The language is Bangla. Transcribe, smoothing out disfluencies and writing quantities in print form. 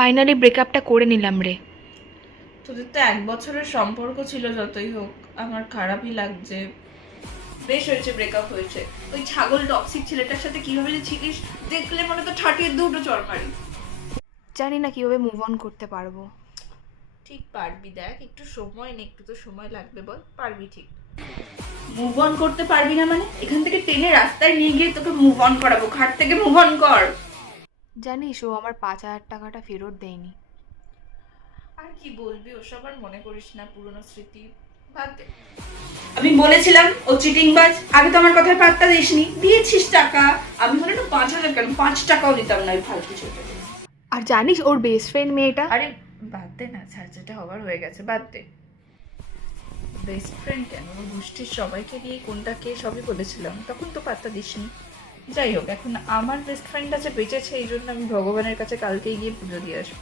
ফাইনালি ব্রেকআপটা করে নিলাম রে। তোদের তো 1 বছরের সম্পর্ক ছিল, যতই হোক আমার খারাপই লাগছে। বেশ হয়েছে ব্রেকআপ হয়েছে। ওই ছাগল টক্সিক ছেলেটার সাথে কিভাবে যে ছিলিস, দেখলে মনে তো ঠাটিয়ে দুটো চড়মারি। জানি না কিভাবে মুভ অন করতে পারবো। ঠিক পারবি, দেখ একটু সময় নে, একটু তো সময় লাগবে, বল পারবি ঠিক। মুভ অন করতে পারবি না মানে? এখান থেকে টেনে রাস্তায় নিয়ে গিয়ে তোকে মুভ অন করাবো, খাট থেকে মুভ অন কর। জানিস ও আমার 5,000 টাকাটা ফেরত দেয়নি। আর কি বলবি, ওসব আর মনে করিস না, পুরনো স্মৃতি বাদ দে। আমি বলেছিলাম ও চিটিংবাজ, আগে তো আমার কথায় পাত্তা দিসনি, দিয়েছিস টাকা। আমি হলে না 5,000 কেন 5 টাকাও দিতাম না ওই ফালতু ছেলেটাকে। আর জানিস ওর বেস্ট ফ্রেন্ড মেয়েটা, আরে বাদ দে না, ছাড়, যেটা হবার হয়ে গেছে, বাদ দে। বেস্ট ফ্রেন্ড কেন, ওর গোষ্ঠীর সবাইকে নিয়ে কোনটা কে সবই বলেছিলাম, তখন তো পাত্তা দিসনি। যাই হোক, এখন আমার বেস্ট ফ্রেন্ড আছে, বেঁচেছে, এই জন্য আমি ভগবানের কাছে কালকেই গিয়ে পুজো দিয়ে আসবো।